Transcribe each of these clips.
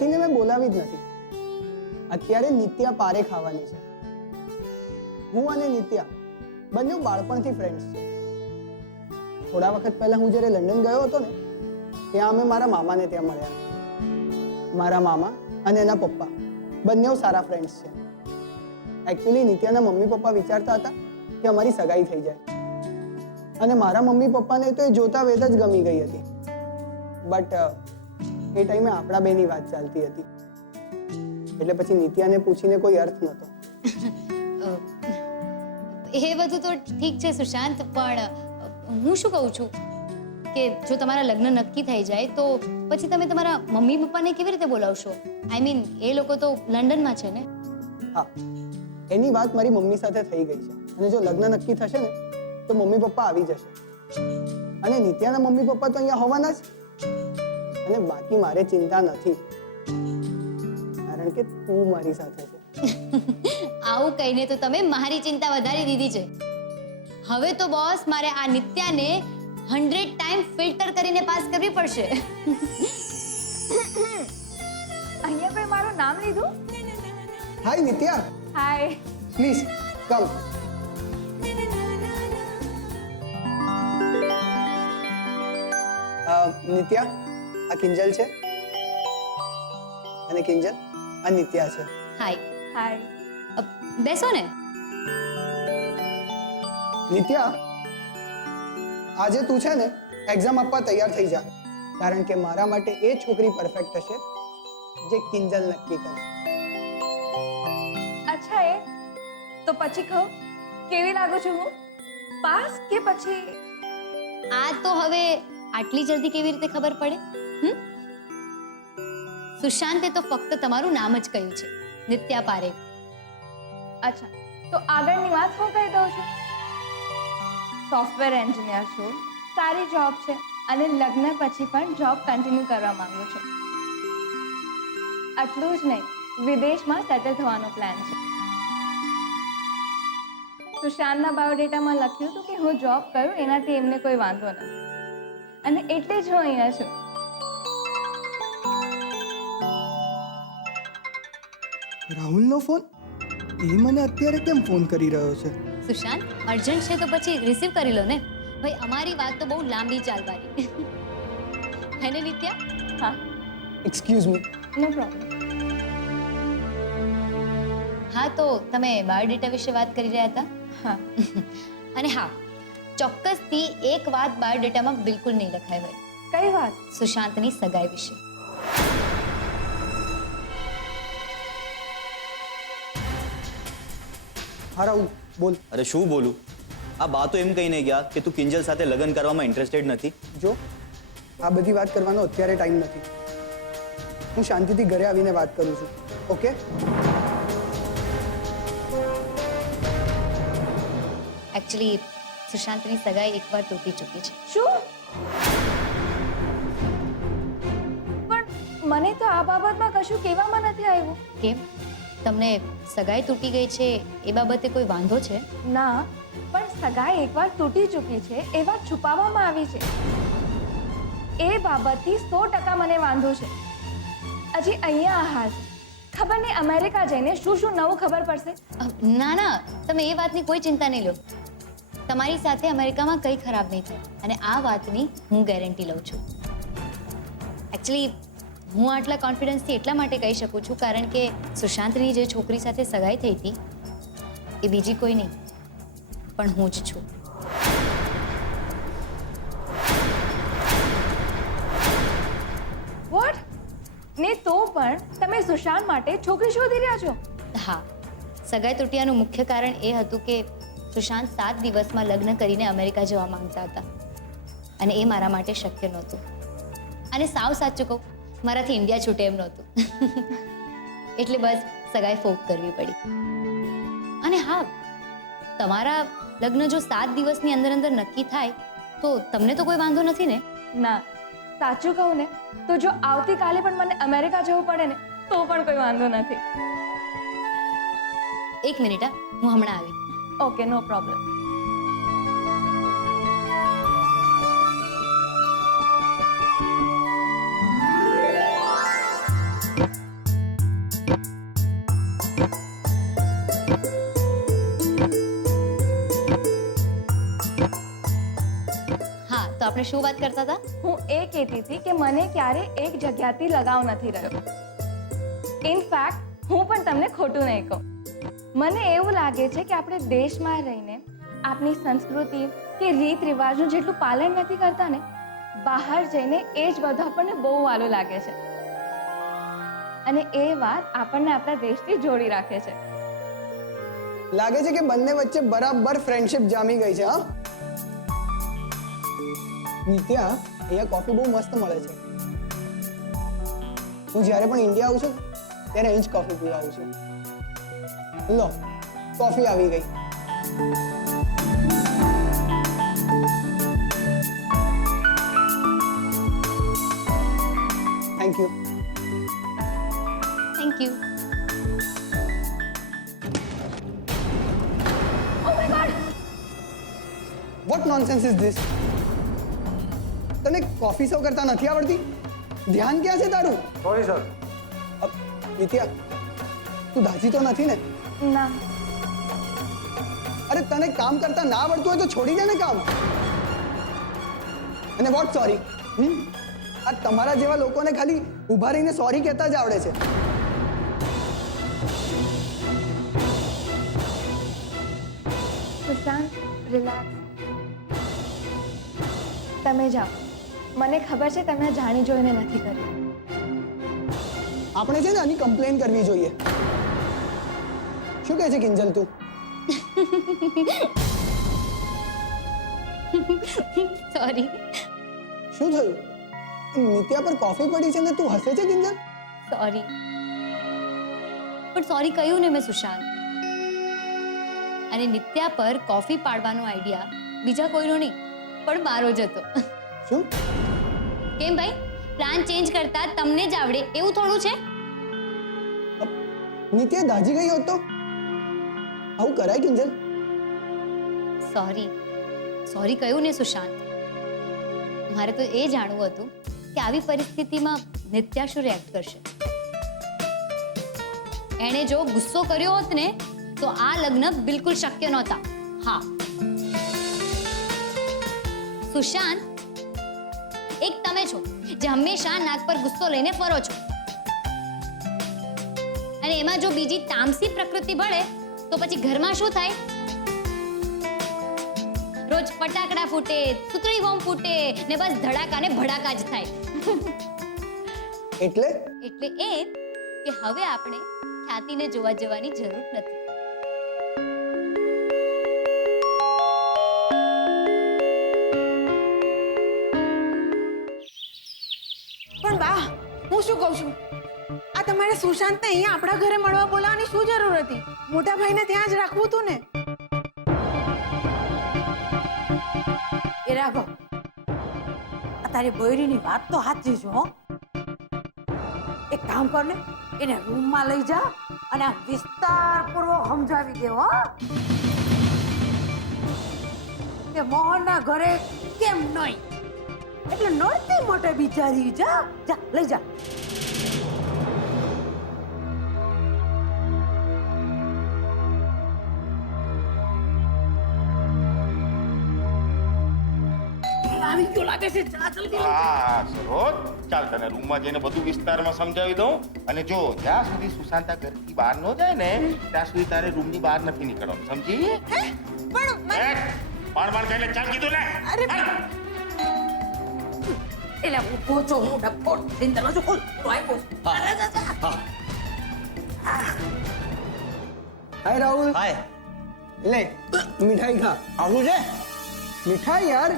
જ્ઞાતિને મેં બોલાવી જ નથી. અત્યારે નિત્યા પારે ખાવાની છે. હું અને નિત્યા બંને બાળપણથી ફ્રેન્ડ્સ છે. થોડા વખત પહેલા હું જ્યારે લંડન ગયો હતો ને, ત્યાં અમે મારા મામાને ત્યાં મળ્યા. મારા મામા અને એના પપ્પા બંને સારા ફ્રેન્ડ્સ છે. એકચ્યુઅલી નિત્યાના મમ્મી પપ્પા વિચારતા હતા કે અમારી સગાઈ થઈ જાય, અને મારા મમ્મી પપ્પાને તો એ જોતા વેદ જ ગમી ગઈ હતી. બટ એ ટાઈમે આપણા બેની વાત ચાલતી હતી, એટલે પછી નિત્યાને પૂછીને કોઈ અર્થ નહોતો. એ બધું તો ઠીક છે સુશાંત, પણ હું શું કહું છું કે જો તમારા લગ્ન નક્કી થઈ જાય તો પછી તમે તમારા મમ્મી પપ્પાને કેવી રીતે બોલાવશો? આઈ મીન એ લોકો તો લંડનમાં છે ને. હા, એની વાત મારી મમ્મી સાથે થઈ ગઈ છે, અને જો લગ્ન નક્કી થશે ને તો મમ્મી પપ્પા આવી જશે, અને નિત્યાના મમ્મી પપ્પા તો અહીંયા હોવાના જ. અને બાકી મારે ચિંતા નથી, કારણ કે તું મારી સાથે છે. આવું કહીને તો તમે મારી ચિંતા વધારી દીધી છે. હવે તો બોસ મારે આ નિત્યાને 100 ટાઈમ ફિલ્ટર કરીને પાસ કરવી પડશે. અહીંયા કોઈ મારું નામ લીધું? હાય નિત્યા, હાય. Please come. નિત્યા, આ કિંજલ છે, અને કિંજલ આ નિત્યા છે. હાય. હાય. બેસો ને. નિત્યા, આજે તું છે ને એક્ઝામ આપવા તૈયાર થઈ જા, કારણ કે મારા માટે એ છોકરી પરફેક્ટ હશે જે કિંજલ નક્કી કરશે. અચ્છા, એ તો પછી કહો કેવી લાગુ છું હું? પાસ કે પછી? આ તો હવે આટલી જલ્દી કેવી રીતે ખબર પડે? સુશાંતે તો ફક્ત તમારું નામ જ કહ્યું છે, નિત્યા પારેખ. અચ્છા, તો આગળની વાત હું કહી દઉં છું. સોફ્ટવેર એન્જિનિયર છું, સારી જોબ છે, અને લગ્ન પછી પણ જોબ કન્ટિન્યુ કરવા માંગુ છું. આટલું જ નહીં, વિદેશમાં સેટલ થવાનો પ્લાન છે. સુશાંતના બાયોડેટામાં લખ્યું હતું કે હું જોબ કરું એનાથી એમને કોઈ વાંધો નથી, અને એટલે જ હું અહીંયા છું. રાહુલનો ફોન? એ મને અત્યારે કેમ ફોન કરી રહ્યો છે? સુશાંત, અર્જન્ટ છે તો પછી રિસીવ કરી લો ને. ભાઈ, અમારી વાત તો બહુ લાંબી ચાલવાની. હે ને નિત્યા? હા. Excuse me. No problem. હા, તો તમે બાયોડેટા વિશે વાત કરી રહ્યા હતા. હા. અને હા, ચોક્કસથી એક વાત બાયોડેટામાં બિલકુલ નહીં લખાઈ હોય. કઈ વાત? સુશાંતની સગાઈ વિશે. હા રાહુલ, બોલ. અરે શું બોલું? આ બા તો એમ કહીને ગયા કે તું કિંજલ સાથે લગ્ન કરવામાં ઇન્ટરેસ્ટેડ નથી. જો, આ બધી વાત કરવાનો અત્યારે ટાઈમ નથી. હું શાંતિથી ઘરે આવીને વાત કરું છું, ઓકે? એકચ્યુઅલી સુશાંતની સગાઈ એકવાર તૂટી ચૂકી છે. શું? પણ મને તો આ બાબતમાં કશું કહેવામાં નથી આવ્યું. કેમ? તમને સગાઈ તૂટી ગઈ છે એ બાબતે કોઈ વાંધો છે? ના, પણ સગાઈ એકવાર તૂટી ચૂકી છે એ વાત છુપાવવામાં આવી છે. એ બાબતથી 100% મને વાંધો છે. હજી અહીંયા હાલ ખબર નહીં અમેરિકા જઈને શું શું નવું ખબર પડશે. ના ના, તમે એ વાતની કોઈ ચિંતા નહીં લો. તમારી સાથે અમેરિકામાં કંઈ ખરાબ નહીં થાય, અને આ વાતની હું ગેરંટી લઉં છું. એકચ્યુઅલી હું આટલા કોન્ફિડન્સથી એટલા માટે કહી શકું છું કારણ કે સુશાંતની જે છોકરી સાથે સગાઈ થઈ હતી એ બીજી કોઈ નહીં પણ હું જ છું. વોટ? ને તો પણ તમે સુશાંત માટે છોકરી શોધી રહ્યા છો? હા, સગાઈ તૂટ્યાનું મુખ્ય કારણ એ હતું કે સુશાંત 7 દિવસમાં લગ્ન કરીને અમેરિકા જવા માંગતા હતા, અને એ મારા માટે શક્ય નહોતું. અને સાવ સાચું કહું, મારાથી ઇન્ડિયા છૂટે એમ નહોતું. એટલે બસ સગાઈ ફોક કરવી પડી. અને હા, તમારા લગ્ન જો 7 દિવસની અંદર અંદર નક્કી થાય તો તમને તો કોઈ વાંધો નથી ને? ના, સાચું કહું ને તો જો આવતીકાલે પણ મને અમેરિકા જવું પડે ને તો પણ કોઈ વાંધો નથી. એક મિનિટ, હા, હું હમણાં આવી. ઓકે, નો પ્રોબ્લેમ. તો આપણે શું વાત કરતા હતા? હું એ કહેતી હતી કે મને ક્યારે એક જગ્યાથી લગાવ નથી રહ્યો. ઇનફેક્ટ હું પણ તમને ખોટું નહીં કહું. મને એવું લાગે છે કે આપણે દેશમાં રહીને આપણી સંસ્કૃતિ કે રીત રિવાજનું જેટલું પાલન નથી કરતા ને, બહાર જઈને એ જ બધું આપણને બહુ વાલું લાગે છે. અને એ વાત આપણને આપણા દેશથી જોડી રાખે છે. લાગે છે કે બંને વચ્ચે બરાબર ફ્રેન્ડશિપ જામી ગઈ છે. હા નિત્યા, અહીંયા કોફી બહુ મસ્ત મળે છે. હું જ્યારે પણ ઇન્ડિયા આવું છું ત્યારે અહીં જ કોફી પીવા આવું છું. લો, કોફી આવી ગઈ. Thank you. Thank you. What nonsense is this? તને કોફી સર્વ કરતા નથી આવડતી? ધ્યાન ક્યાં છે તારું? Sorry sir. નિત્યા, તું દાજી તો નથી ને? ના, અરે તને કામ કરતા ના આવડતું હોય તો છોડી દે ને કામ. અને વોટ સોરી? આ તમારા જેવા લોકોને ખાલી ઊભા રહીને સોરી કહેતા જ આવડે છે. સુશાંત, રિલેક્સ. તમે જાઓ. મને ખબર છે તમે જાણી જોઈને નથી કર્યું. આપણે છે ને આની કમ્પ્લેન કરવી જોઈએ. શું કહે છે કિંજલ તું? સોરી. શું થયું? નિત્યા પર કોફી પડી છે ને તું હસે છે કિંજલ? સોરી. પણ સોરી કહ્યું ને મેં સુશાંત. અને નિત્યા પર કોફી પાડવાનો આઈડિયા બીજા કોઈનો નહીં પણ મારો જ હતો. શું? કેમ ભાઈ, પ્લાન ચેન્જ કરતા તમને જ આવડે એવું થોડું છે? નિત્યા દાજી ગઈ હોત તો આવું કરાય કિંજલ? સોરી. સોરી કહ્યું ને સુશાંત. મારે તો એ જાણવું હતું કે આવી પરિસ્થિતિમાં નિત્યા શું રિએક્ટ કરશે. એણે જો ગુસ્સો કર્યો હોત ને તો આ લગ્ન બિલકુલ શક્ય નહોતા. હા સુશાંત, એક તમે છો જે હંમેશા નાક પર ગુસ્સો લઈને ફરો છો, અને એમાં જો બીજી તામસી પ્રકૃતિ ભળે તો પછી ઘરમાં શું થાય? રોજ ફટાકડા ફૂટે, સુતળી બોમ્બ ફૂટે ને બસ ધડાકા ને ભડાકા જ થાય. એટલે એટલે એ કે હવે આપણે ખ્યાતિને જોવા જવાની જરૂર નથી. પણ બા, હું શું કહું છું, આ તમારે સુશાંતને અહીંયા આપણા ઘરે મળવા બોલાવવાની શું જરૂર હતી? મોટા ભાઈને ત્યાં જ રાખવું હતું ને. એ રાઘવ, આ તારી બોયરીની વાત તો સાચી છે હો. એક કામ કર ને, એને રૂમમાં લઈ જા અને આ વિસ્તારપૂર્વક સમજાવી દે હો કે મોહનના ઘરે કેમ નહીં. એટલે નડતી મોટે બિચારી. જા જા, લઈ જા. આવી ગયો લાગે છે. જા જલ્દી. હા સરોજ, ચાલ તને રૂમમાં જઈને બધું વિસ્તારમાં સમજાવી દઉં. અને જો જ્યાં સુધી સુશાંતા ઘરથી બહાર ન જાય ને ત્યાં સુધી તારે રૂમની બહાર નથી નીકળવાનું, સમજી? પણ કહીને ચાલ કીધું ને. અરે એટલે હું પહોંચો, હું ડબ્બો લઈને દરવાજો ખોલ. તો આપ્યો. હાય રાહુલ. હાય. લે મીઠાઈ ખા. આવનું છે? મીઠાઈ યાર,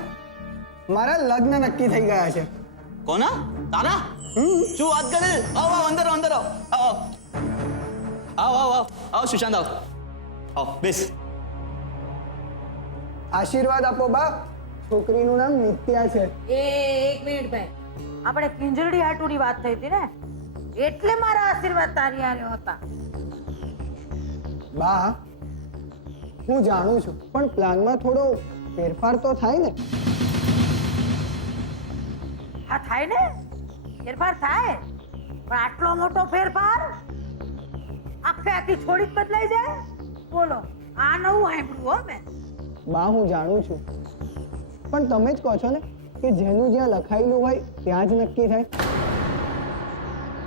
મારા લગ્ન નક્કી થઈ ગયા છે. કોના? તારા? શું વાત કરે? આવ આવ, અંદર આવ, અંદર આવ. આવ આવ આવ આવ આવ સુશાંત, આવ આવ, બેસ. આશીર્વાદ આપો બા. છોકરીનું નામ નિત્યા છે. એક મિનિટ ભાઈ, આપણે કિંજરડી હાટુની વાત થઈ હતી ને, એટલે મારા આશીર્વાદ તારી હારે હતા. બા, હું જાણું છું પણ પ્લાનમાં થોડો ફેરફાર તો થાય ને. હા થાય ને, ફેરફાર થાય, પણ આટલો મોટો ફેરફાર આખે આખી છોડી જ બદલાઈ જાય? બોલો, આ નવું સાંભળ્યું હો મેં. બા, હું જાણું છું પણ તમે જ કહો છો ને કે જેનું જ્યાં લખાયેલું હોય ત્યાં જ નક્કી થાય?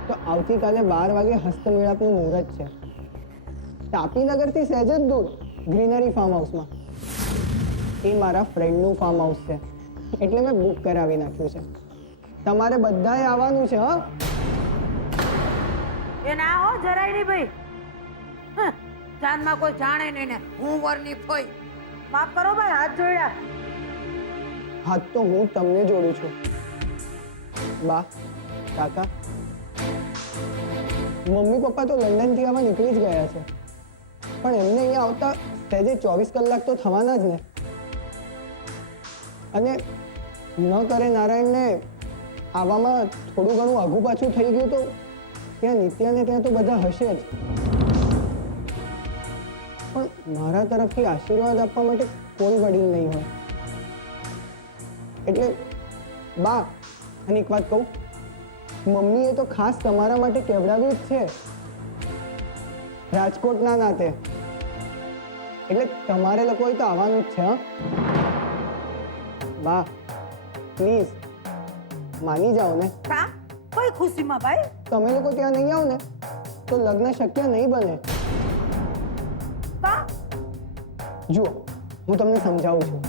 તો આવતીકાલે 12 વાગે હસ્તમેળાપનું મુહૂર્ત છે, તાપીનગરથી સહેજ જ દૂર ગ્રીનરી ફાર્મ હાઉસમાં. એ મારા ફ્રેન્ડનું ફાર્મ હાઉસ છે, એટલે મેં બુક કરાવી નાખ્યું છે. તમારે બધાએ આવવાનું છે. હા, એ ના હો જરાય નહીં ભાઈ. ચાંદમાં કોઈ જાણે નહીં ને હું વરની ફોઈ. માફ કરો ભાઈ, હાથ જોડ્યા. હાથ તો હું તમને જોડું છું. બા, કાકા, મમ્મી પપ્પા તો લંડનથી આવા નીકળી જ ગયા છે, પણ એમને અહીંયા આવતા સહેજે 24 કલાક તો થવાના જ ને. અને ન કરે નારાયણને આવવામાં થોડું ઘણું આઘું પાછું થઈ ગયું તો ત્યાં નિત્યાને ત્યાં તો બધા હશે જ. પણ મારા તરફથી આશીર્વાદ આપવા માટે કોઈ વડીલ નહીં હોય. એટલે બા, અને એક વાત કહું, મમ્મીએ તો ખાસ તમારા માટે કહેવડાવ્યું જ છે, રાજકોટના નાતે. એટલે તમારે લોકોએ તો આવવાનું જ છે. હા બા, પ્લીઝ માની જાઓ ને. કા કોઈ ખુશીમાં ભાઈ. તમે લોકો ત્યાં નહીં આવો ને તો લગ્ન શક્ય નહીં બને. કા જુઓ, હું તમને સમજાવું છું.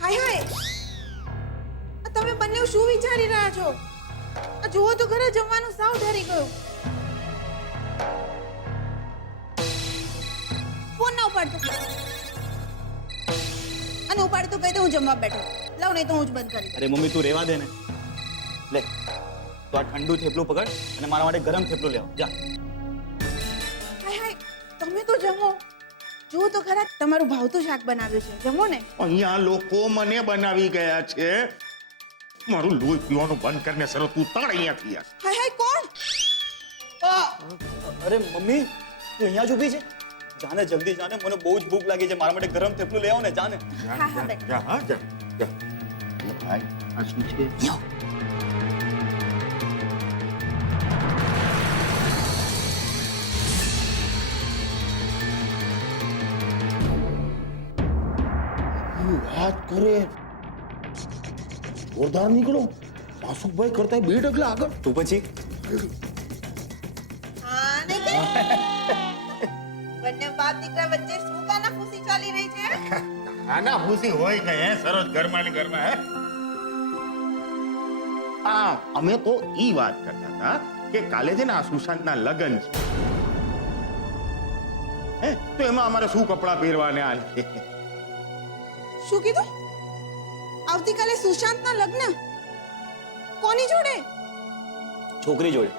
હાય હાય, આ તમે બંને શું વિચારી રહ્યા છો? આ જુઓ તો ઘરે જમવાનું સાવ ઠરી ગયું. ફોન ના ઉપાડતો, અને ઉપાડતો કહી દે હું જમવા બેઠો. લાવ, નહીં તો હું જ બંધ કરી દઉં. અરે મમ્મી તું રહેવા દે ને. લે તો આ ઠંડુ થેપલું પકડ અને મારા માટે ગરમ થેપલું લેવો. જા. હાય હાય, તમે તો જમો. જુઓ તો ખરા, તમારું ભાવતું શાક બનાવ્યું છે, જમો ને. અહીંયા લોકો મને બનાવી ગયા છે. મારું લોહી પીવાનું બંધ કરીને સરો તું તાળ અહીંયાથી યાર. હાય હાય, કોણ? અરે મમ્મી તું અહીંયા જ ઊભી છે? જાને જલ્દી જાને, મને બહુ જ ભૂખ લાગી છે. મારા માટે ગરમ થેપલું લઈ આવો ને. જાને. હા હા બેટા. જા, હા જા, જા. એ ભાઈ આ શું છે? વાત કરે જોરદાર નીકળો. માસુકભાઈ કરતા 2 ડગલા આગળ. તું પછી હા ને કે બંને બાપ દીકરા વચ્ચે શું કાના ખુશી ચાલી રહી છે? આના ખુશી હોય કે હે સરોજ ઘરમાં ને ઘરમાં હે. અમે તો ઈ વાત કરતા હતા કે કાલે છે ને આ સુશાંતના લગ્ન છે, હે તો એમાં અમારે શું કપડાં પહેરવાને આ શું કીધું? આવતીકાલે સુશાંતના લગ્ન? કોની જોડે? છોકરી જોડે.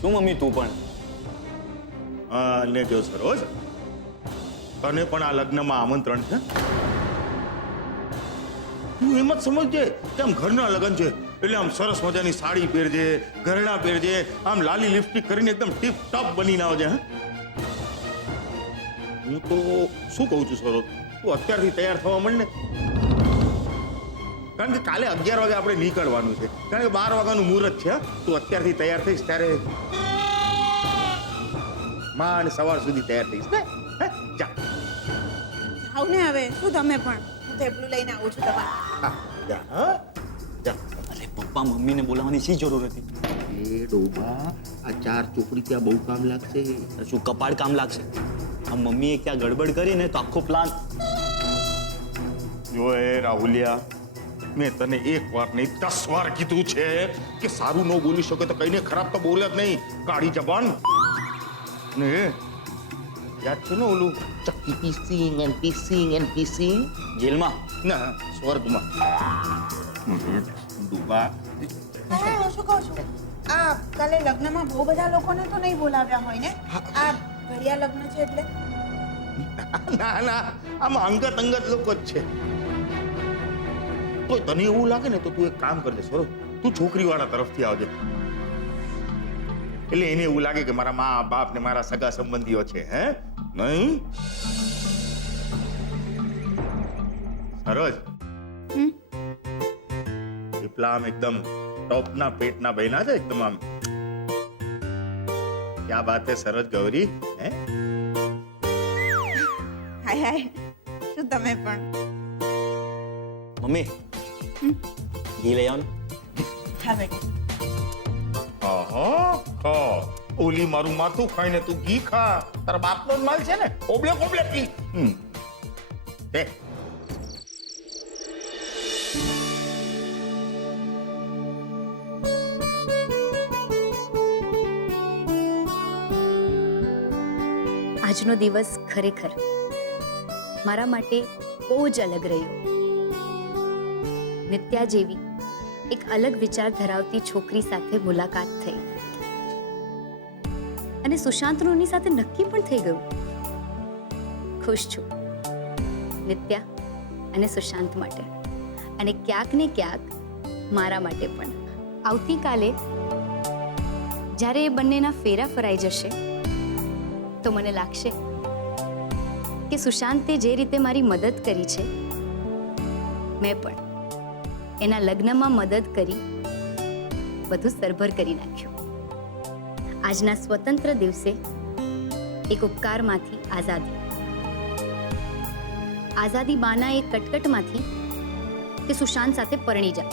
શું મમ્મી તું પણ? અને જો સરોજ તને પણ આ લગ્નમાં આમંત્રણ છે. તું એમ જ સમજજે કે આમ ઘરના લગ્ન છે એટલે આમ સરસ મજાની સાડી પહેરજે, ઘરેણાં પહેરજે, આમ લાલી લિપસ્ટિક કરીને એકદમ ટીપ ટોપ બનીને આવજે. હે હું તો શું કહું છું સરોજ, તું અત્યારથી તૈયાર થવા માંડ ને. કારણ કે કાલે 11 વાગે આપણે નીકળવાનું છે, કારણ કે 12 વાગ્યાનું મુહૂર્ત છે. તું અત્યારથી તૈયાર થઈશ ત્યારે માંડ સવાર સુધી તૈયાર થઈશ ને. હે જા. જાવ ને હવે, શું તમે પણ? હું થેપલું લઈને આવું છું તમારા. હા, જા. હા જા. અરે પપ્પા મમ્મીને બોલાવવાની શી જરૂર હતી? એ ડોબા આ 4 ચોપડી ત્યાં બહુ કામ લાગશે. શું કપાળ કામ લાગશે? આ મમ્મીએ ક્યાં ગડબડ કરીને તો આખો પ્લાન. જો એ રાહુલિયા, મેં તને 1 વાર નહીં 10 વાર કીધું છે કે સારું ન બોલી શકે તો કઈને ખરાબ તો બોલે જ નહીં. કાળી જબાન. ને યાદ છે ને ઓલું ચક્કી પીસિંગ એન્ડ પીસિંગ એન્ડ પીસિંગ? જેલમાં? ના, સ્વર્ગમાં. ડોબા હા, હું શું કહું છું, આ કાલે લગ્નમાં બહુ બધા લોકોને તો નહીં બોલાવ્યા હોય ને? આ ઘડિયા લગ્ન છે એટલે? ના ના, આમાં અંગત લોકો જ છે. તો તને એવું લાગે ને તો તું એક કામ કરજે સરો, તું છોકરીવાળા તરફથી આવજે. એટલે એને એવું લાગે કે મારા મા બાપ ને મારા સગા સંબંધીઓ છે હે નહીં સરોજ પીપલા આમ એકદમ ટોપના પેટના બહેના છે એકદમ આમ ક્યા બાત હે સરોજ ગૌરી હે હાય હાય શું તમે પણ મમ્મી ઘી લઈ આવો ને હા બેટા ખા ઓલી મારું માથું ખાઈને તું ઘી ખા તારા બાપનો જ માલ છે ને ઓબલે કોબલે પી દે આજનો દિવસ ખરેખર મારા માટે બહુ જ અલગ રહ્યો. નિત્યા જેવી એક અલગ વિચાર ધરાવતી છોકરી સાથે મુલાકાત થઈ અને સુશાંતનું એની સાથે નક્કી પણ થઈ ગયું. ખુશ છું નિત્યા અને સુશાંત માટે અને ક્યાંક ને ક્યાંક મારા માટે પણ. આવતીકાલે જ્યારે એ બંનેના ફેરા ફરાઈ જશે તો મને લાગશે કે સુશાંતે જે રીતે મારી મદદ કરી છે મેં પણ એના લગ્નમાં મદદ કરી બધું સરભર કરી નાખ્યું. આજના સ્વતંત્ર દિવસે એક ઉપકારમાંથી આઝાદી, આઝાદી બાના એક કટકટમાંથી કે સુશાંત સાથે પરણી જા.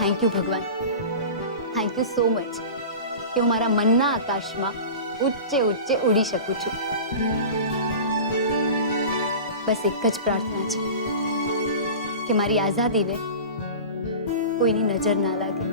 થેન્ક યુ ભગવાન, થેન્ક યુ સો મચ કે હું મારા મનના આકાશમાં ઊંચે ઊંચે ઉડી શકું છું. બસ એક જ પ્રાર્થના છે કે મારી આઝાદીને કોઈની નજર ના લાગે.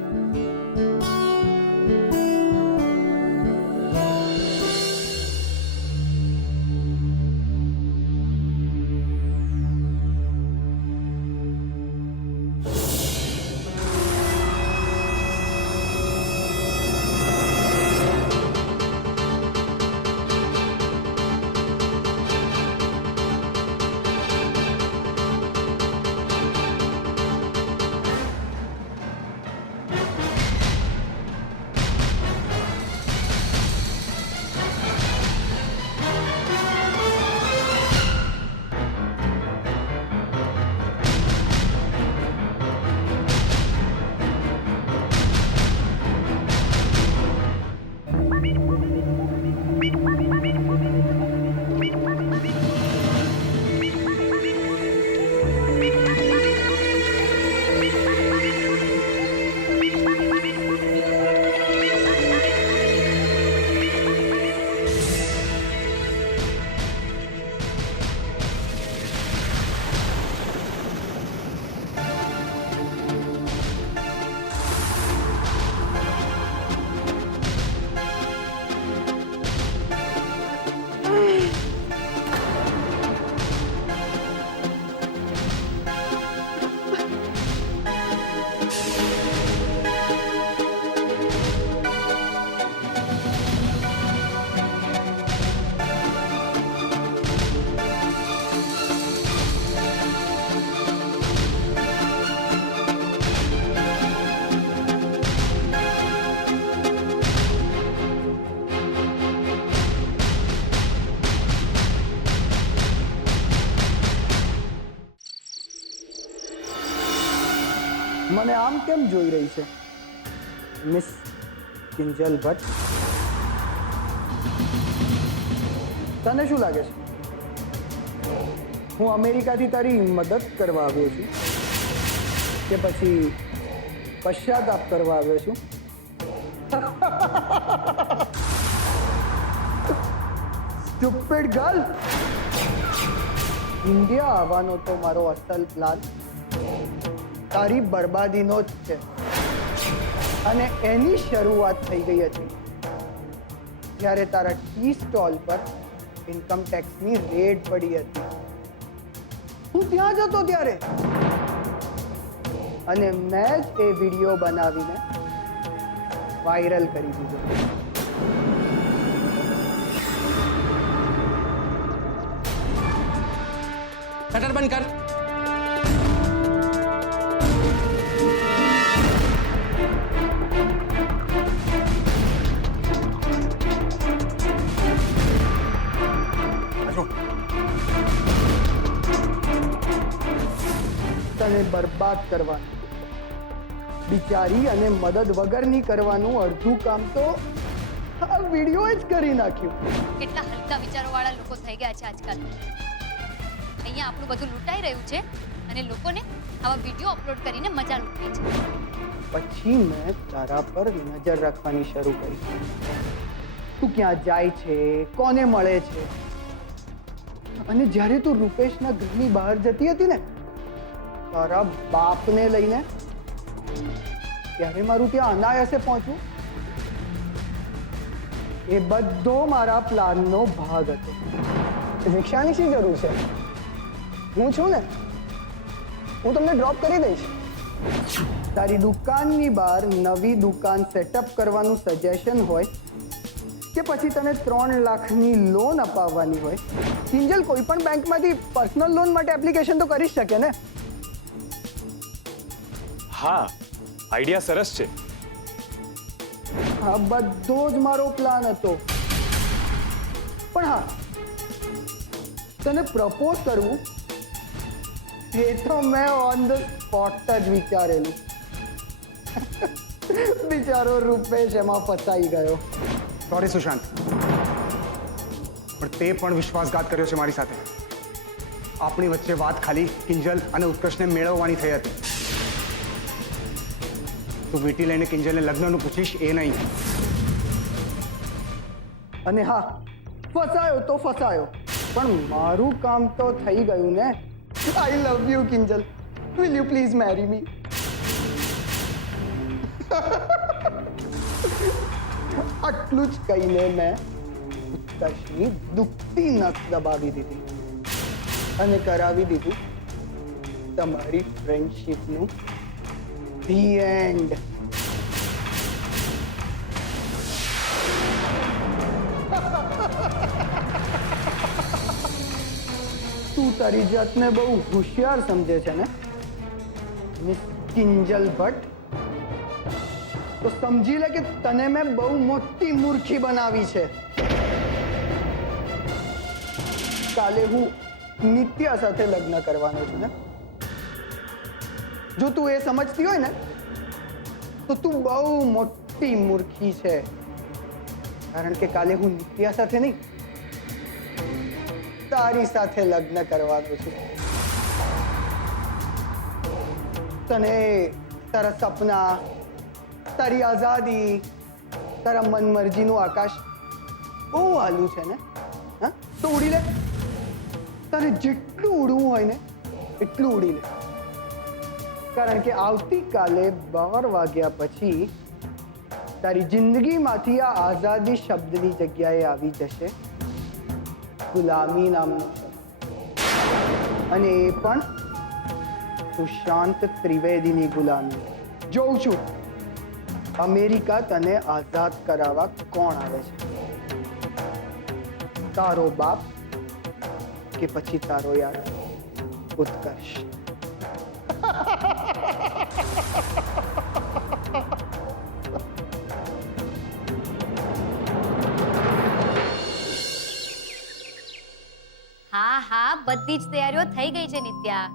મને આમ કેમ જોઈ રહી છે મિસ કિંજલ ભટ્ટ? તને શું લાગે છે હું અમેરિકાથી તારી મદદ કરવા આવ્યો છું કે પછી પશ્ચાતાપ કરવા આવ્યો છું? સ્ટુપિડ ગર્લ, ઇન્ડિયા આવવાનો તો મારો અસલ પ્લાન તારી બરબાદીનો જ છે અને એની શરૂઆત થઈ ગઈ હતી જ્યારે તારા ટી સ્ટોલ પર ઇન્કમ ટેક્સની રેડ પડી હતી. હું ત્યાં જ હતો ત્યારે અને મેં જ એ વિડીયો બનાવીને વાયરલ કરી દીધો. શટર બંધ કર. તને બરબાદ કરવાનું, બિચારી અને મદદ વગરની કરવાનું અડધું કામ તો આ વિડીયો જ કરી નાખ્યું. કેટલા હલકા વિચારોવાળા લોકો થઈ ગયા છે આજકાલ. અહીંયા આપણું બધું લૂંટાઈ રહ્યું છે અને લોકોને આવા વિડીયો અપલોડ કરીને મજા લૂંટવી છે. પછી મેં તારા પર નજર રાખવાની શરૂ કરી. તું ક્યાં જાય છે, કોને મળે છે, અને જ્યારે તું રૂપેશના ઘરની બહાર જતી હતી ને તારા બાપને લઈને, ત્યારે મારું ત્યાં અનાયાસે પહોંચવું એ બધો મારા પ્લાનનો ભાગ હતો. રિક્ષાની શી જરૂર છે? હું છું ને, હું તમને ડ્રોપ કરી દઈશ. તારી દુકાનની બહાર નવી દુકાન સેટઅપ કરવાનું સજેશન હોય કે પછી તને 3 લાખની લોન અપાવવાની હોય, કિંજલ કોઈ પણ બેંકમાંથી પર્સનલ લોન માટે એપ્લિકેશન તો કરી શકે ને. હા, આઈડિયા સરસ છે. આ બધો જ મારો પ્લાન હતો. પણ હા, તને પ્રપોઝ કરવું એ તો મેં ઓન ધ સ્પોટ જ વિચારેલું. બિચારો રૂપેશ એમાં ફસાઈ ગયો. સોરી સુશાંત, પણ તે પણ વિશ્વાસઘાત કર્યો છે મારી સાથે. આપણી વચ્ચે વાત ખાલી કિંજલ અને ઉત્કર્ષને મેળવવાની થઈ હતી. તું વીટી લઈને કિંજલને લગ્નનું પૂછીશ એ નહીં. અને હા, ફસાયો તો ફસાયો, પણ મારું કામ તો થઈ ગયું ને. I love you Kinjal, will you please marry me? આટલું જ કહીને મેં ઉત્કર્ષની દુખતી નસ દબાવી દીધી અને કરાવી દીધું તમારી ફ્રેન્ડશીપનું ધી એન્ડ. તું તારી જાતને બહુ હોશિયાર સમજે છે ને મિસ કિંજલ ભટ્ટ? તો સમજી લે કે તને મેં બહુ મોટી મૂર્ખી બનાવી છે. કાલે હું નિત્યા સાથે લગ્ન કરવાનો છું ને. જો તું એ સમજતી હોય ને તો તું બહુ મોટી મૂર્ખી છે. કારણ કે કાલે હું નિત્યા સાથે નહીં, તારી સાથે લગ્ન કરવાનો છું. તને તારા સપના, તારી આઝાદી, તારા મનમરજીનું આકાશ બહુ આલું છે ને. હા, તો ઉડી લે. તારે જેટલું ઉડવું હોય ને એટલું ઉડી લે. કારણ કે આવતીકાલે 12 વાગ્યા પછી તારી જિંદગીમાંથી આ આઝાદી શબ્દની જગ્યાએ આવી જશે ગુલામી નામનો શબ્દ. અને એ પણ સુશાંત ત્રિવેદીની ગુલામી. જોઉં છું અમેરિકા તને આઝાદ કરાવવા કોણ આવે છે. તારો બાપ કે પછી તારો યાર ઉત્કર્ષ? હા હા, બધી જ તૈયારીઓ થઈ ગઈ છે નિત્યા,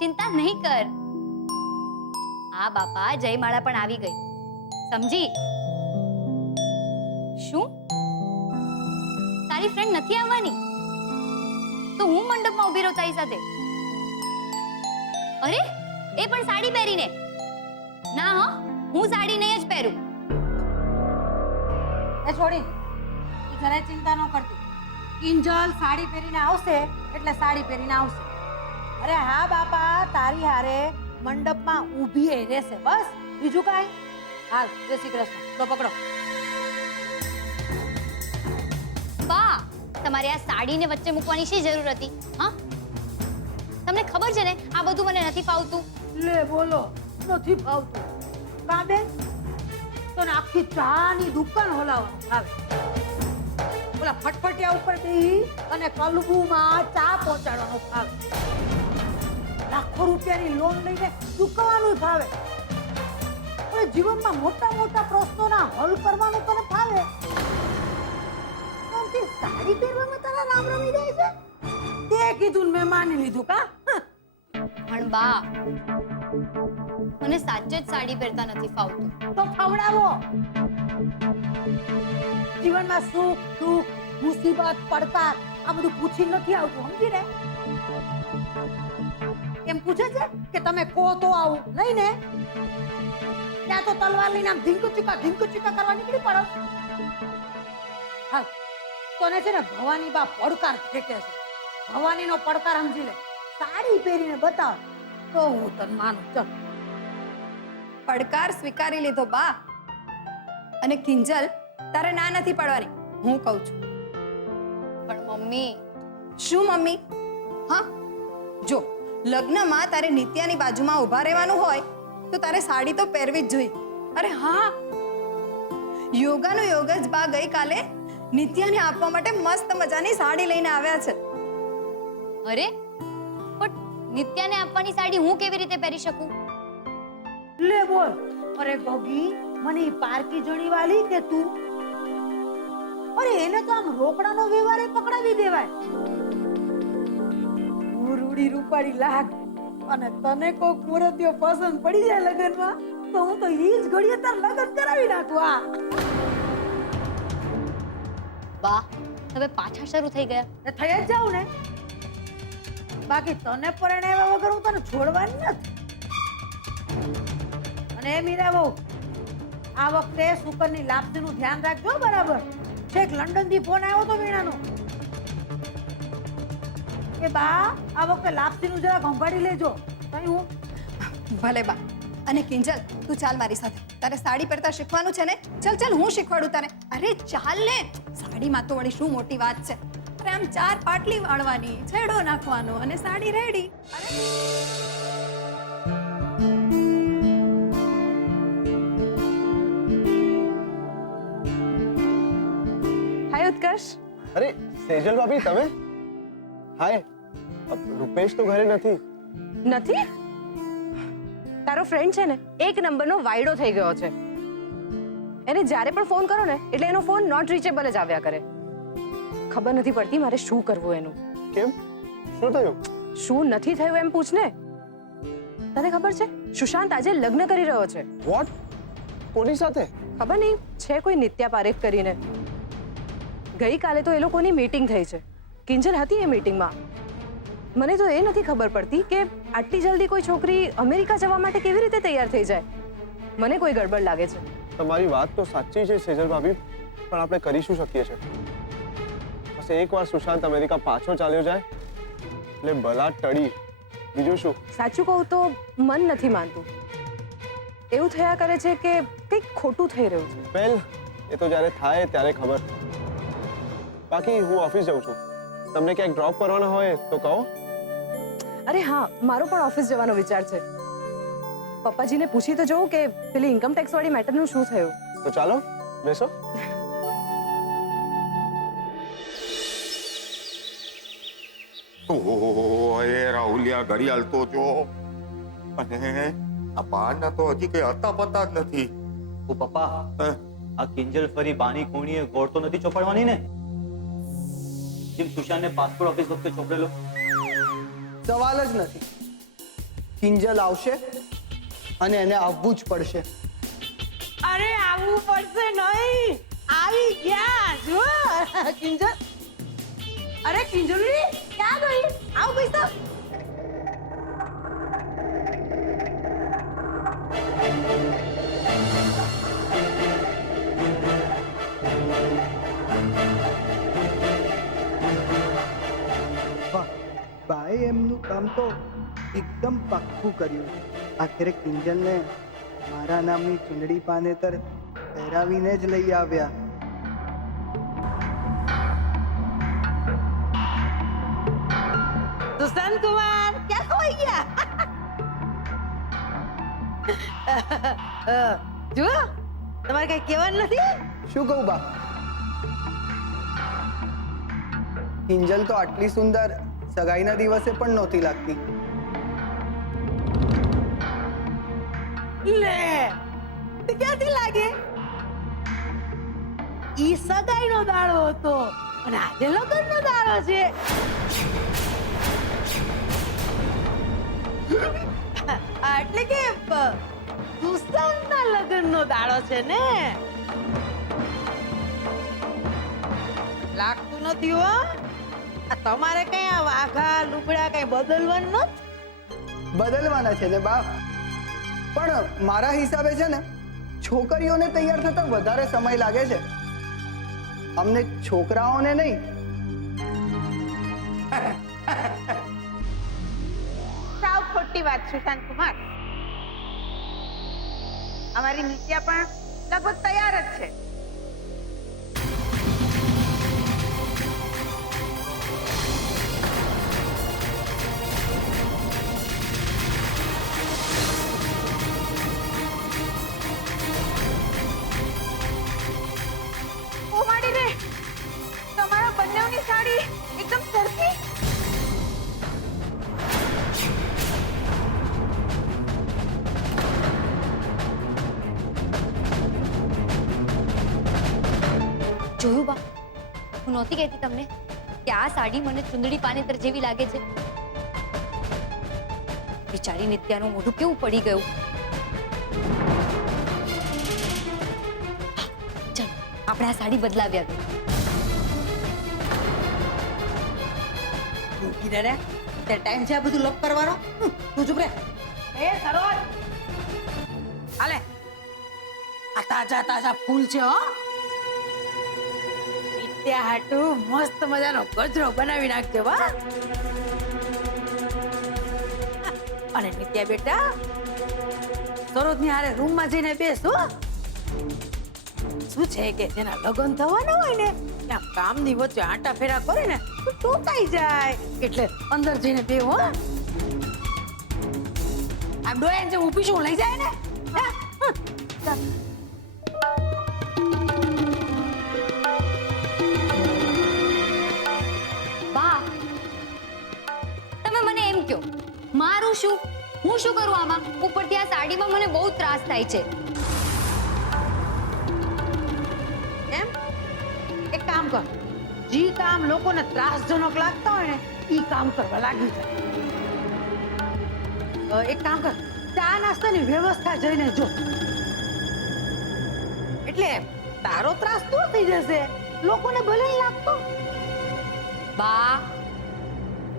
ચિંતા નહીં કર. હા બાપા, જયમાળા પણ આવી ગઈ, સમજી? શું તારી ફ્રેન્ડ નથી આવવાની? તો હું મંડપમાં ઊભી રહું તારી સાથે? અરે, એ પણ સાડી પહેરીને? ના હો, હું સાડી નહીં જ પહેરું. એ છોડી, તું જરાય ચિંતા ન કરતી. કિંજલ સાડી પહેરીને આવશે એટલે સાડી પહેરીને આવશે. અરે હા બાપા, તારી હારે મંડપમાં ઊભી રહેશે, બસ. બીજું કાંઈ? હાલ, જય શ્રી કૃષ્ણ. તો પકડો. બા, તમારે આ સાડીને વચ્ચે મૂકવાની શી જરૂર હતી? હા, તમને ખબર છે ને આ બધું મને નથી ફાવતું. લે બોલો, નથી ફાવતું? કાં બેન, તને આખી ચાની દુકાન હલાવવાનું આવે. ઓલા ફટફટિયા ઉપર બેહી અને કલબુમાં ચા પહોંચાડવાનો ભાવે. લાખો રૂપિયાની લોન લઈને ચૂકવવાનું ભાવે. અને જીવનમાં મોટા મોટા પ્રશ્નોના હલ કરવાનું તને ભાવે. પણ તે સાડી પહેરવામાં તારા રામ રમી જાય છે. તે કીધું ને મેં માની લીધું. કા પણ બા, મને સાચે જ સાડી પહેરતા નથી ફાવતું. તો ફવડાવો. જીવનમાં સુખ દુઃખ મુસીબત પડકાર આ બધું પૂછી નથી આવતું, સમજી ને? એમ પૂછે છે કે તમે કહો તો આવું, નહીં ને? ત્યાં તો તલવાર લઈને આમ ધીંકુ ચૂકા કરવા નીકળી પડો. હા, તને છે ને ભવાની બા પડકાર ફેંકે છે. ભવાનીનો પડકાર સમજી લે. સાડી પહેરીને બતાવ તો હું તને માનું. ચલ, પડકાર સ્વીકારી લીધો બા. અને કિંજલ, તારે ના નથી પડવાની, હું કહું છું. પણ મમ્મી, શું મમ્મી? હા, જો લગ્નમાં તારે નિત્યાની બાજુમાં ઊભા રહેવાનું હોય તો તારે સાડી તો પહેરવી જ જોઈએ. અરે હા, યોગાનો યોગ જ બા ગઈકાલે નિત્યાને આપવા માટે મસ્ત મજાની સાડી લઈને આવ્યા છે. અરે પણ નિત્યાને આપવાની સાડી હું કેવી રીતે પહેરી શકું? લે બોલ. અરે ગોગી, મને ઈ પારકી જણી વાલી કે તું? અરે એને તો આમ રોકડાનો વ્યવહારે પકડાવી દેવાય. હું રૂડી રૂપાળી લાગ અને તને કોક મુરતિયો પસંદ પડી જાય લગનમાં તો હું તો ઈ જ ઘડીએ તાર લગન કરાવી નાખું. આ વાહ, હવે પાછા શરૂ થઈ ગયા. એ થઈ જ જાઉં ને. બાકી તને પરણાવ્યા વગર હું તને છોડવાની નથી. અને એ મીરા બહુ, આ વખતે શુકરની લાપસીનું ધ્યાન રાખજો બરાબર. છેક લંડન થી ફોન આવ્યો તો વીણાનો કે બા આ વખતે લાપસીનું જરા સંભાળી લેજો. કઈ હું ભલે બા. અને કિંજલ, તું ચાલ મારી સાથે. તારે સાડી પહેરતા શીખવાનું છે ને? ચાલ ચાલ, હું શીખવાડું તને. અરે ચાલ ને. સાડીમાં તો વળી શું મોટી વાત છે? અરે આમ 4 પાટલી વાળવાની, છેડો નાખવાનો અને સાડી રેડી. હાય ઉત્કર્ષ. અરે સેજલ ભાભી, તમે? હાય. રૂપેશ તો ઘરે નથી. નથી? તારો ફ્રેન્ડ છે ને, એક નંબરનો વાયડો થઈ ગયો છે. એને જ્યારે પણ ફોન કરો ને એટલે એનો ફોન નોટ રીચેબલ જ આવ્યા કરે. ખબર નથી પડતી મારે શું કરવું એનું. કેમ? શું થયું? શું નથી થયું એમ પૂછ ને. તને ખબર છે સુશાંત આજે લગ્ન કરી રહ્યો છે. વોટ? કોની સાથે? ખબર નહીં, છે કોઈ નિત્યા પારેખ કરીને. ગઈકાલે તો એ લોકોની મીટિંગ થઈ છે. કિંજલ હતી એ મીટિંગમાં. મને તો એ નથી ખબર પડતી કે આટલી જલ્દી કોઈ છોકરી અમેરિકા જવા માટે કેવી રીતે તૈયાર થઈ જાય. મને કોઈ ગડબડ લાગે છે. તમારી વાત તો સાચી છે સેજલ ભાભી, પણ આપણે કરી શું શકીએ છીએ? બસ એકવાર સુશાંત અમેરિકા પાછો ચાલ્યો જાય એટલે ભલા ટળી. બીજું શું? સાચું કહું તો મન નથી માનતું. એવું થયા કરે છે કે કંઈક ખોટું થઈ રહ્યું છે. વેલ, એ તો જ્યારે થાય ત્યારે ખબર. બાકી હું ઓફિસ જાઉં છું. તમને ક્યાંક ડ્રોપ કરવાના હોય તો કહો. અરે હા, મારો પણ ઓફિસ જવાનો વિચાર છે. પપ્પાજીને પૂછી તો જોઉં કે પેલી ઇન્કમ ટેક્સ વાળી મેટરનું શું થયું. તો ચાલો બેસો. ઓહો, એ રાહુલિયા ઘડિયાળ તો જો. અને આ બાના તો હજી કઈ હતા પતા જ નથી. ઓ પપ્પા, હે? આ કિંજલ ફરી બાની કોણીએ ગોળ તો નથી ચોપડવાની ને? જેમ સુશાંતને પાસપોર્ટ ઓફિસ વખતે ચોપડેલો. સવાલ જ નથી. કિંજલ આવશે અને એને આવવું જ પડશે. અરે આવવું પડશે નહીં, આવી ગયા જો કિંજલ. અરે કિંજલડી ક્યાં ગઈ? આવ પૈસા. વાહ, બાએ એમનું કામ તો એકદમ પાક્કું કર્યું. આખરે કિંજલને મારા નામની ચુંદડી પાનેતર પહેરાવીને જ લઈ આવ્યા. સુશાંત કુમાર ક્યાં ખોઈ ગયા? જુઓ, તમારે કઈ કહેવાનું નથી? શું કહું બા? કિંજલ તો આટલી સુંદર સગાઈના દિવસે પણ નહોતી લાગતી. લે, તે ક્યાંથી લાગે? ઈ સગાઈનો દાડો હતો અને આજે લગ્નનો દાડો છે. એટલે કે સુશાંતના લગ્નનો દાડો છે ને? લાગતું નથી હો. આ તમારે કઈ આ વાઘા લુગડા કઈ બદલવાનું નથી? બદલવાના છે ને બા, પણ મારા હિસાબે છે ને છોકરીઓને તૈયાર થતા વધારે સમય લાગે છે, અમને છોકરાઓને નહીં. સાવ ખોટી વાત સુશાંત કુમાર. અમારી નિત્યા પણ લગભગ તૈયાર જ છે. ઓ માડી રે, તમારા બંનેની સાડી એકદમ સરખી. જોયું બા, હું નહોતી કહેતી તમને કે આ સાડી મને ચુંદડી પાનેતર જેવી લાગે છે. બિચારી નિત્યાનું મોઢું કેવું પડી ગયું. ચાલ આપણે આ સાડી બદલાવી આવીએ. રે તે ટાઈમ છે આ બધું લોક કરવાનો? તું ચૂપ રે. એ સરોજ, હાલે આ તાજા તાજા ફૂલ છે હો. નિત્યા હાટુ મસ્ત મજાનો ગજરો બનાવી નાખજો વા. અને નિત્યા બેટા, સરોજની હારે રૂમમાં જઈને બેસ હો. શું છે કે જેના લગ્ન થવાના હોય ને ત્યાં કામની વચ્ચે આંટા ફેરા કરે ને તો ટોકાઈ જાય, એટલે અંદર જઈને બે હો. આ ડોયન જે ઊભી શું લઈ જાય ને. બા, તમે મને એમ કહો, મારું શું? હું શું કરું આમાં? ઉપરથી આ સાડીમાં મને બહુ ત્રાસ થાય છે. એમ એક કામ કર, જે કામ લોકોને ત્રાસજનક લાગતા હોય ને ઈ કામ કરવા લાગી જાય. એક કામ કર, ચા નાસ્તાની વ્યવસ્થા જઈને જો, એટલે તારો ત્રાસ દૂર થઈ જશે. લોકોને ભલે નહીં લાગતો. બા,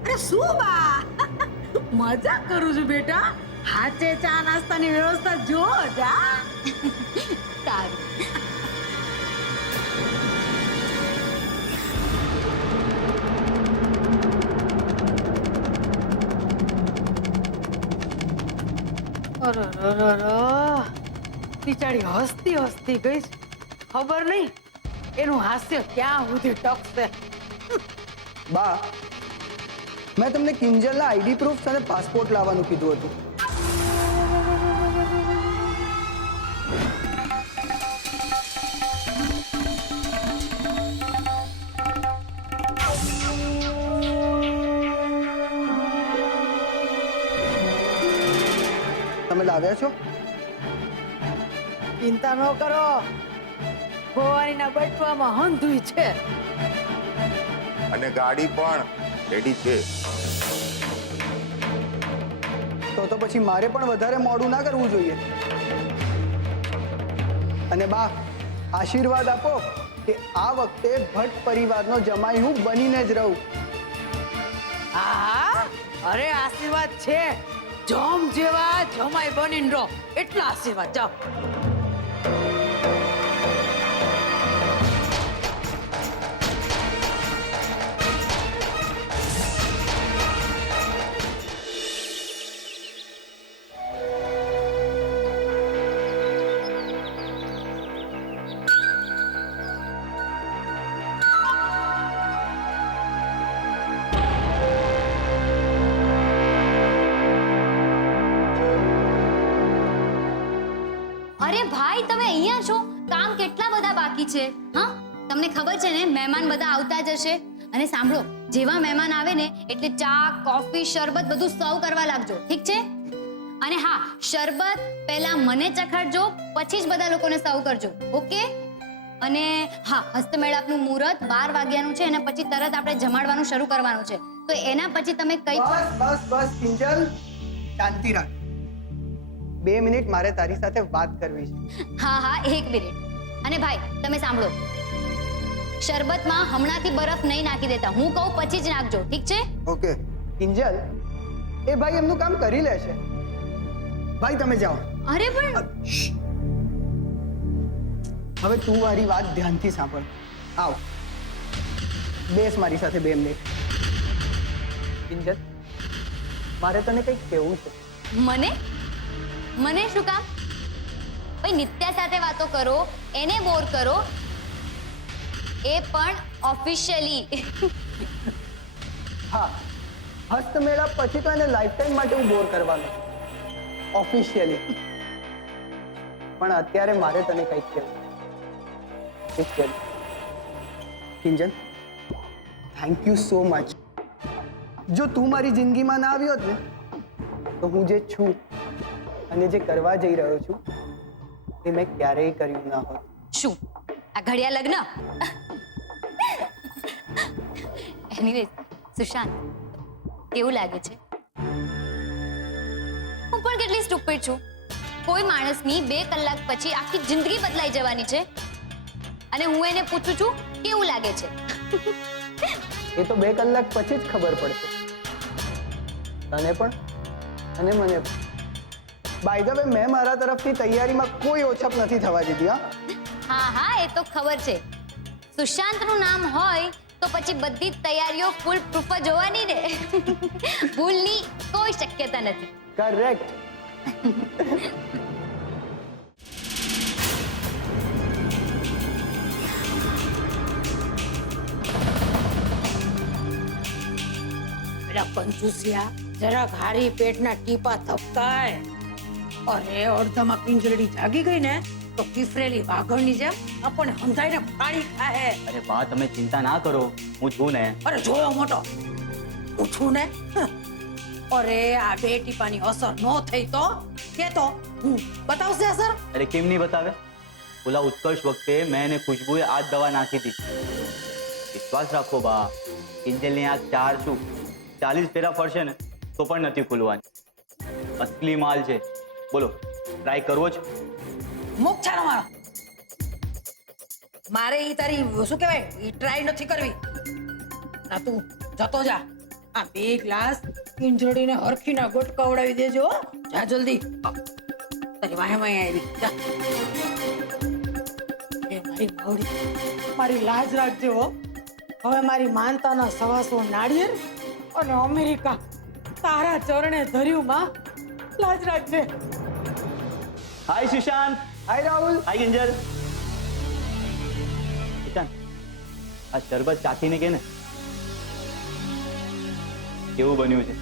અરે શું બા, મજાક કરું છું બેટા. હાચે ચા નાસ્તાની વ્યવસ્થા જો જા. સારું. બિચારી હસતી હસતી ગઈ છે. ખબર નહીં એનું હાસ્ય ક્યાં સુધી ટકશે. બા, મેં તમને કિંજલના આઈડી પ્રૂફ અને પાસપોર્ટ લાવવાનું કીધું હતું. તમે લાવ્યા છો? ચિંતા ન કરો, ભવાનીના બટવામાં હંધુય છે. અને ગાડી પણ રેડી છે. તો પછી મારે પણ વધારે મોડું ના કરવું જોઈએ. અને બા, આશીર્વાદ આપો કે આ વખતે ભટ્ટ પરિવારનો જમાઈ હું બનીને જ રહું. હા, અરે આશીર્વાદ છે. જમ જેવા જમાઈ બનીને રહો, એટલા આશીર્વાદ. જાઓ. અરે ભાઈ, તમે અહીંયા છો? કામ કેટલા બધા બાકી છે. હા, તમને ખબર છે ને મહેમાન બધા આવતા જ હશે. અને સાંભળો, જેવા મહેમાન આવે ને એટલે ચા, કોફી, શરબત બધું સર્વ કરવા લાગજો, ઠીક છે? અને હા, શરબત પહેલા મને ચખાડજો, પછી જ બધા લોકોને સર્વ કરજો, ઓકે? અને હા, હસ્તમેળાપનું મુહૂર્ત 12 વાગ્યાનું છે અને પછી તરત આપણે જમાડવાનું શરૂ કરવાનું છે. તો એના પછી તમે કઈ બસ બસ બસ કિંજલ, શાંતિ રાખ. 2 મિનિટ મારે તારી સાથે વાત કરવી છે. હા હા 1 મિનિટ. અને ભાઈ તમે સાંભળો, શરબતમાં હમણાંથી બરફ નહીં નાખી દેતા, હું કહું પછી જ નાખજો, ઠીક છે? ઓકે કિંજલ, એ ભાઈ એમનું કામ કરી લેશે. ભાઈ તમે જાઓ. અરે પણ હવે તું મારી વાત ધ્યાનથી સાંભળ. આવ, બેસ મારી સાથે 2 મિનિટ. કિંજલ, મારે તને કંઈક કહેવું છે. મને શું કામ? ભાઈ નિત્યા સાથે વાતો કરો, એને બોર કરો, એ પણ ઓફિશિયલી. હા, હસ્તમેળાપ પછી તો એને લાઈફ ટાઈમ માટે હું બોર કરવાનો ઓફિશિયલી. પણ અત્યારે મારે તને કંઈક કહેવું. Kinjal, thank you so much. જો તું મારી જિંદગીમાં ના આવ્યો હોત ને તો હું જે છું અને જે કરવા જઈ રહ્યો છું એ મેં ક્યારેય કર્યું ના હોત. શું આ ઘડિયા લગ્ન? એનીવેઝ સુશાંત, કેવું લાગે છે? હું પણ કેટલી સ્ટુપિડ છું. કોઈ માણસની 2 કલાક પછી આખી જિંદગી બદલાઈ જવાની છે અને હું એને પૂછું છું કેવું લાગે છે. એ તો 2 કલાક પછી જ ખબર પડશે, તને પણ અને મને પણ. બાય ધ વે, મેં મારા તરફથી તૈયારીમાં કોઈ ઓછપ નથી થવા દીધી. હા હા, એ તો ખબર છે. સુશાંતનું નામ હોય તો પછી બધી જ તૈયારીઓ ફૂલ પ્રૂફ જ હોવાની ને. ભૂલની કોઈ શક્યતા નથી. કરેક્ટ. પેલા કંજુસિયા જરાક હારી પેટના ટીપા થપકાય. અરે અડધામાં પિંજરડી જાગી ગઈ ને તો પીફરેલી વાઘણની જેમ આપણને હંધાઈને ફાડી ખાહે. અરે બા, તમે ચિંતા ના કરો, હું છું ને. અરે જોયો મોટો, હું છું ને. અરે આ 2 ટીપાની અસર ન થઈ તો કે તો બતાવશે અસર. અરે કેમ નહીં બતાવે? ઓલા ઉત્કર્ષ વખતે મેં એને ખુશ્બુએ આ જ દવા નાખી હતી. વિશ્વાસ રાખો બા, કિંજલની આંખ 4 શું 40 ફેરા ફરશે ને તો પણ નથી ખુલવાની. અસલી માલ છે. બોલો, ટ્રાય કરવો જ? મુખ છાનો મારો. મારે ઈ તારી શું કહેવાય ઈ ટ્રાય નથી કરવી. ના તું જતો જા. આ 2 ગ્લાસ પિંજરડીને હરખીના ગોટકા ઉડાવી દેજો. જા જલ્દી. તારી વાહે આવી જા. એ મારી માવડી, મારી લાજ રાખજે હો. હવે મારી માનતાના 125 નાળિયેર અને અમેરિકા તારા ચરણે ધર્યું માં. લાજ રાખજે. હાય સુશાંત. હાય રાહુલ. હાય કિંજલ. સુશાંત, આ શરબત ચાખીને કે ને કેવું બન્યું છે?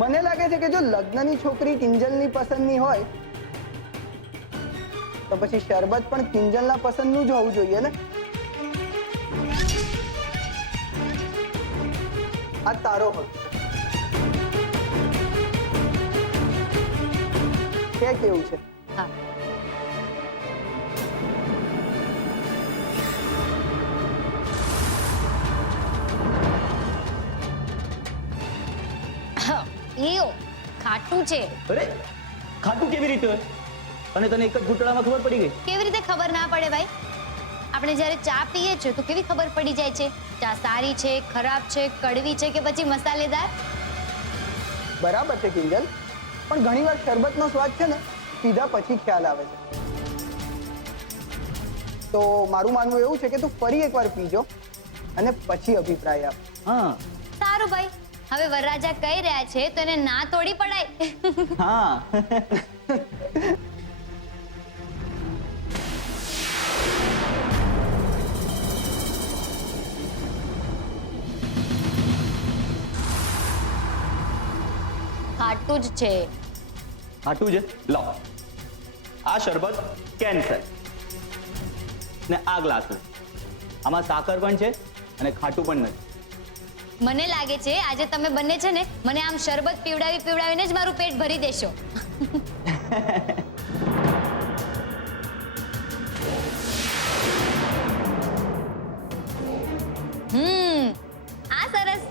મને લાગે છે કે જો લગ્નની છોકરી કિંજલની પસંદની હોય તો પછી શરબત પણ કિંજલના પસંદનું જ હોવું જોઈએ ને. આ તારો હક છે. કેવું છે? હા, એઓ ખાટું છે. અરે ખાટું કેવી રીતે હોય? અને તને એક જ ઘૂંટડામાં ખબર પડી ગઈ? કેવી રીતે ખબર ના પડે ભાઈ? આપણે જ્યારે ચા પીએ છીએ તો કેવી ખબર પડી જાય છે ચા સારી છે, ખરાબ છે, કડવી છે કે પછી મસાલેદાર? બરાબર છે કિંજલ, પણ ઘણીવાર શરબતનો સ્વાદ છે ને પીધા પછી ખ્યાલ આવે છે. તો મારું માનવું એવું છે કે તું ફરી એકવાર પીજો અને પછી અભિપ્રાય આપ. હા. સારું ભાઈ, હવે વરરાજા કહી રહ્યા છે તો એને ના તોડી પડાય. હા. ખાટું જ છે. ખાટું છે? લાવ, આ શરબત કેન્સર ને આ ગ્લાસ લે. આમાં સાકર પણ છે અને ખાટું પણ નથી. મને લાગે છે આજે તમે બંને છે ને મને આમ શરબત પીવડાવીને જ મારું પેટ ભરી દેશો.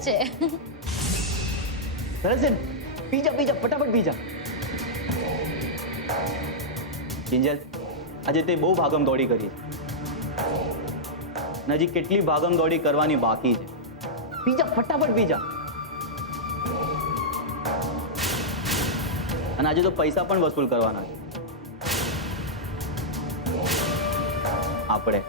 છે. સરસ છે ને? પીજા પીજા ફટાફટ પીજા. કિંજલ, આજે તે બહુ ભાગમ દોડી કરી છે. નજીક કેટલી ભાગમ દોડી કરવાની બાકી છે. પીજા ફટાફટ પીજા. અને આજે તો પૈસા પણ વસૂલ કરવાના છે આપણે.